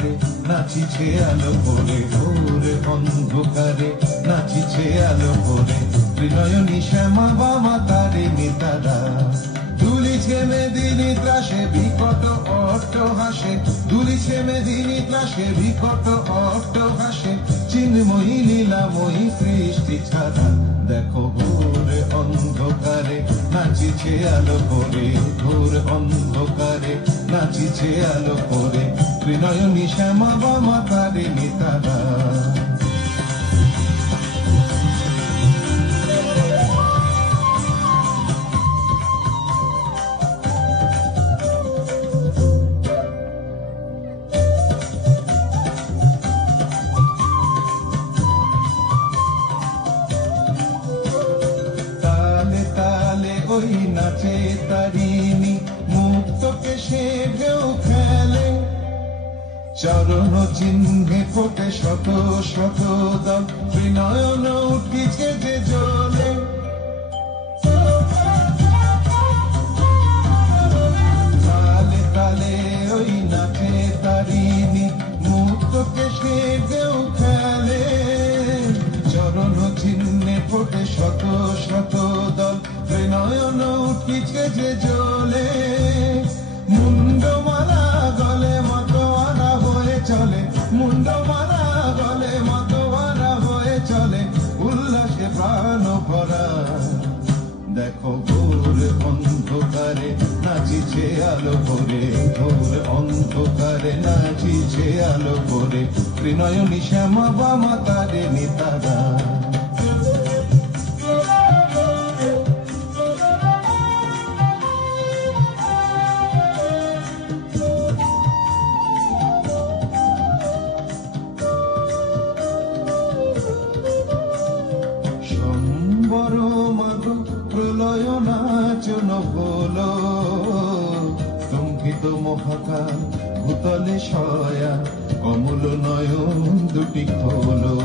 তারে নাচিছে আলো করে, ঘোর অন্ধকারে নাচিছে আলো করে। ত্রিনয়নী শ্যামা বামা তারে নেতারা দুলিছে মেদিনী ত্রাসে বিকট অট্ট হাসে, দুলিছে মেদিনী ত্রাসে বিকট অট্ট হাসে। চিন্ময়ী লীলাময়ী সৃষ্টি ছাড়া দেখো ঘোর অন্ধকারে নাচিছে আলো করে, ঘোর অন্ধকারে নাচিছে আলো করে। ত্রিনয়নী শ্যামা বামা তারে নেতারা ওই নাচে তারিণী মুক্ত কেশে ঢেউ খেলে, চরণ চিহ্নে ফোটে শত শত দল, ত্রিনয়ন উঠিছে যে জ্বলে। তালে তালে ওই নাচে তারিণী মুক্ত কেশে ঢেউ খেলে, চরণ চিহ্নে ফোটে শত শত দল, ত্রিনয়ন উঠিছে যে জ্বলে। মুন্ডমালা গলে মতোয়ারা হয়ে চলে, মুন্ডমালা গলে মতোয়ারা হয়ে চলে, উল্লাসে প্রাণ ভরা। দেখো ঘোর অন্ধকারে নাচিছে আলো করে, ঘোর অন্ধকারে নাচিছে আলো করে। ত্রিনয়নী শ্যামা বামা তারে নেতারা প্রলয় নাচন হলো, স্তম্ভিত মহাকাল ভূতলে শয়া, কমল নয়ন দুটি খোলো।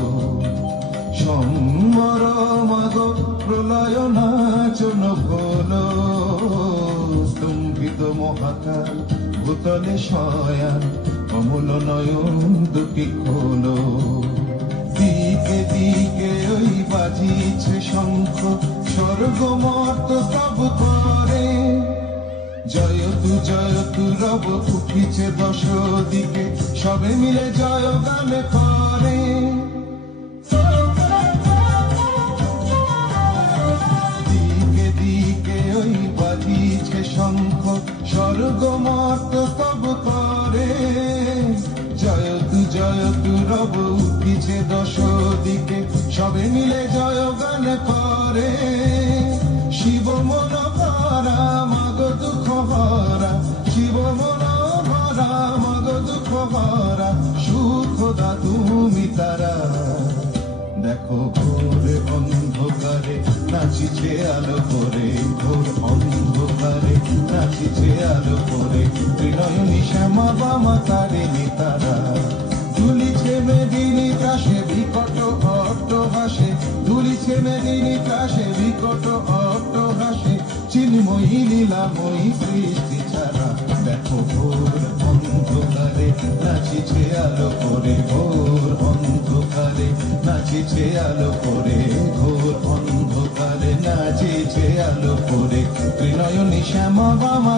সম্বর মাগ প্রলয় নাচন হলো, স্তম্ভিত মহাকাল ভূতলে শয়া, কমল নয়ন দুটি খোলো। দিকে দিকে ওই বাজিছে শঙ্খ, স্বর্গ মর্ত স্তব করে, জয়তু জয়তু রব উঠিছে দশ দিকে, সবে মিলে জয় গান করে। দিকে দিকে ওই বাজিছে শঙ্খ, স্বর্গ মর্ত স্তব করে, জয়তু জয়তু রব উঠিছে দশ দিকে, সবে মিলে জয় গান করে। শিব মন ভরা মাগ দুঃখ ভরা, শিব মন ভরা মাগ দুঃখ ভরা, সুখদা তুমি তারা। দেখো ঘোর অন্ধকারে নাচিছে আলো করে, ঘোর অন্ধকারে নাচিছে আলো করে। ত্রিনয়নী শ্যামা বামা তারে নেতারা দুলিছে মেদিনী ত্রাসে বিকট অট্ট হাসে, দুলিছে মেদিনী ত্রাসে বিকট অট্ট হাসে। চিন্ময়ী লীলাময়ী সৃষ্টি ছাড়া দেখো ঘোর অন্ধকারে নাচিছে আলো করে, ঘোর অন্ধকারে নাচিছে আলো করে, ঘোর অন্ধকারে নাচিছে আলো করে। ত্রিনয়নী শ্যামা বামা